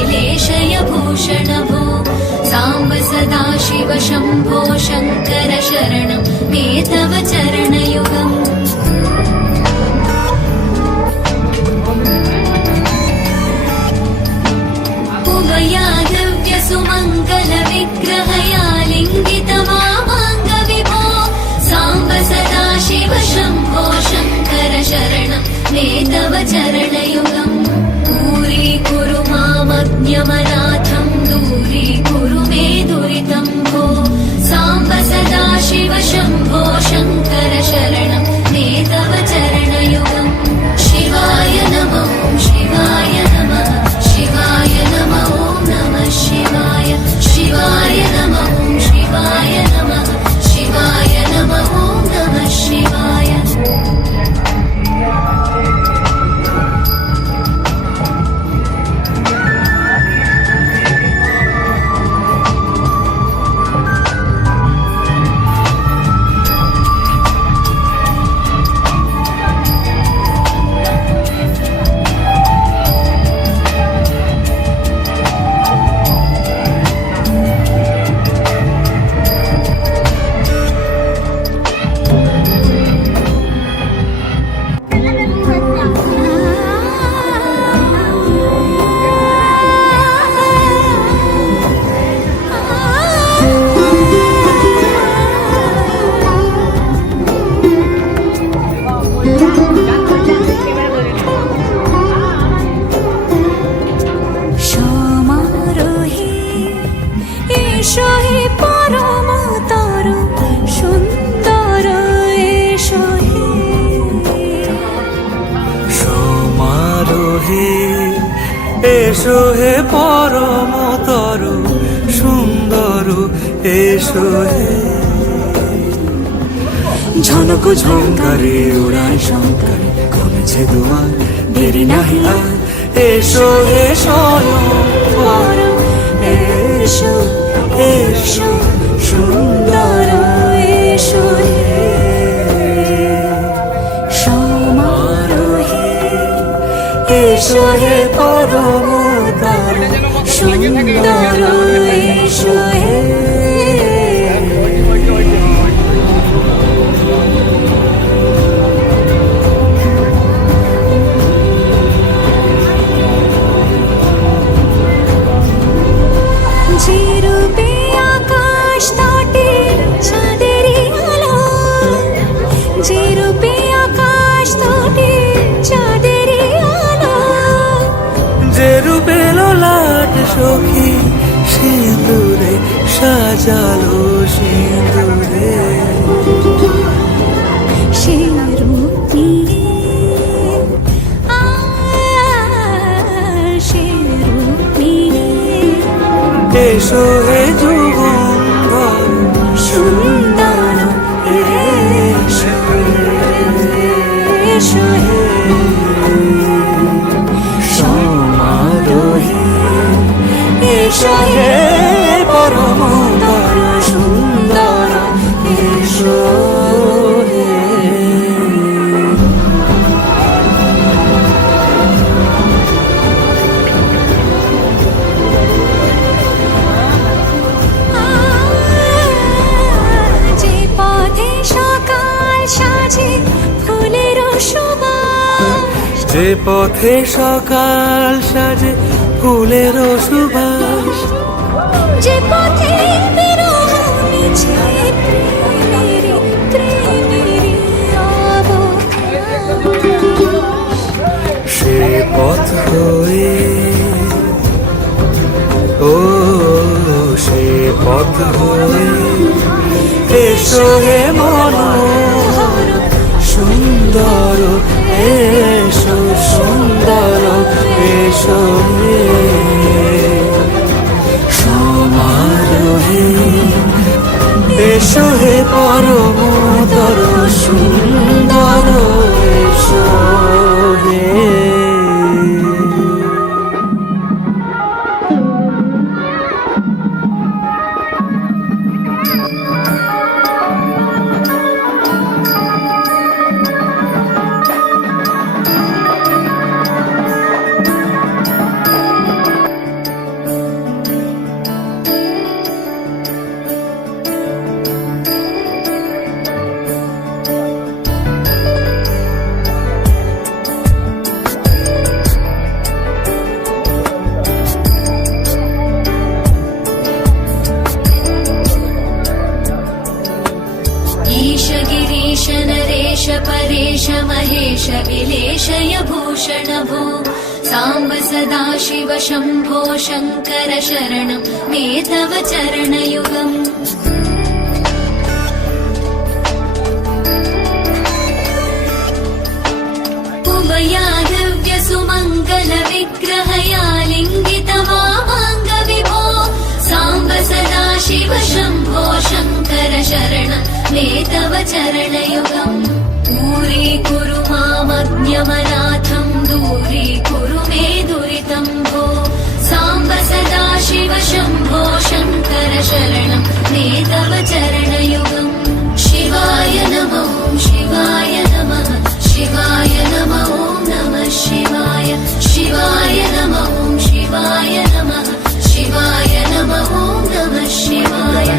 अखिलेशय भूषण भो साम्ब सदा शिव शम्भो शङ्कर शरणं मे तव चरणयुगम् सुमङ्गल विग्रहया लिङ्गितमामाङ्ग विभो साम्ब सदा शिव शम्भो शङ्कर शरणं मे तव चरणयुगम् दूरीकुरु मामज्ञमनाथं दूरीकुरु मे दुरितं भो साम्ब सदा शिव शम्भो शङ्कर शरणं मे तव चरणयुगम् शिवाय नमः शिवाय नमः शिवाय नमः शिवाय शिवाय नमः शिवाय नमः शिवाय नमः नमः शिवाय এসো হে পরমতর সুন্দর এসো হে ঝনক ঝঙ্কারে উড়ায় শঙ্কর কমেছে দুয়ার দেরি নাহি আর এসো হে স্বয়ং এসো এসো সুন্দর এসো হে সমারোহে এসো হে পরমতর সুন্দর এসো হে সখী সিঁদুরে সাজালো সিঁদুরে সে রূপী সে রূপী এসো হে যুগন্ধর সুন্দর এসো এসো হে সমারোহে এসো হে পরমতর সুন্দর এসো হে যে পথে সকাল সাজে ফুলের সুবাস যে পথে সকাল সাজে ফুলের সুবাস যে পথে বিরহ মিছে প্রেমের প্রেমের অবকাশ সে পথ হয়ে ও সে পথ হয়ে এসো হে মনোহর সুন্দর এসো সুন্দর এসো হে সমারোহে এসো হে পরমতর সুন্দর এসো হে शम्भो शङ्कर शरणं मे तव चरणयुगम् उमया दिव्यसुमङ्गलविग्रहया लिङ्गितमामाङ्गविभो साम्ब सदा शिव शम्भो शङ्कर शरणं मे तव चरणयुगम् दूरीकुरु मामज्ञमनाथं दूरीकुरु मे दुरितं भो साम्ब सदा शिव शम्भो शङ्कर शरणं मे तव चरणयुगम् शिवाय नमो शिवाय नमः शिवाय नमो नमः शिवाय शिवाय नमो शिवाय नमः शिवाय नमो नमः शिवाय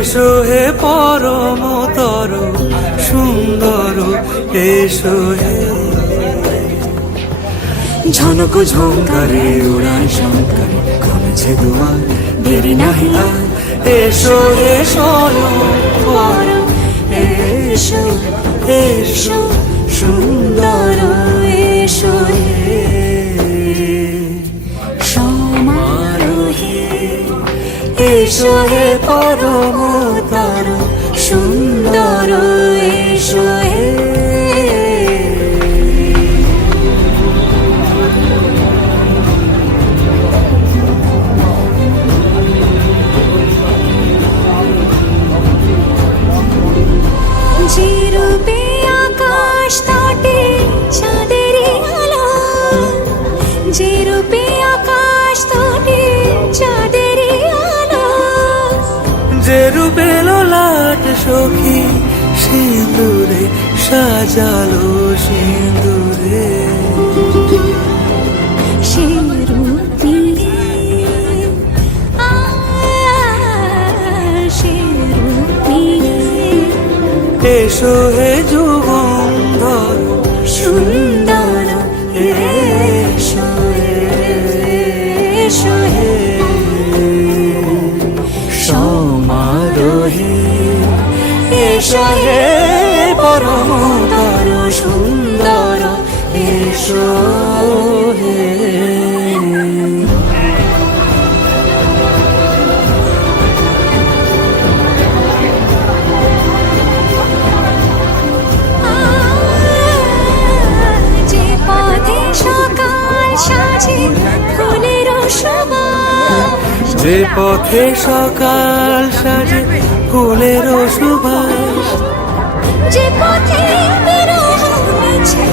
এসো হে পরমতর সুন্দর এসো হে ঝনক ঝঙ্কারে উড়ান শঙ্কর কমেছে দুয়ার দেরি নাহি আর এসো হে পর এসো এসো সুন্দর এসো হে সমারোহে এসো হে পরমতর সুন্দর এসো হে যে রূপে আকাশ তটে চাঁদেরই আলো যে রূপে আকাশ তটে চাঁদেরই আলো যে রূপে লোলাট সখী সিঁদুরে সাজালো সিঁদুরে সে রূপ নিয়ে সে রূপ নিয়ে এসো হে যুগন্ধর সুন্দর এসো এসো হে সমারোহে এসো হে পরমতর সুন্দর এসো হে যে পথে সকাল সাজে ফুলের সুবাস যে পথে সকাল সাজে ফুলের সুবাস যে পথে বিরহ মিছে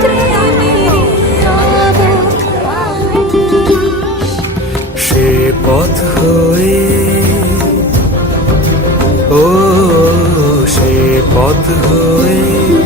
প্রেমের অবকাশ সে পথ হয়ে ও সে পথ হয়ে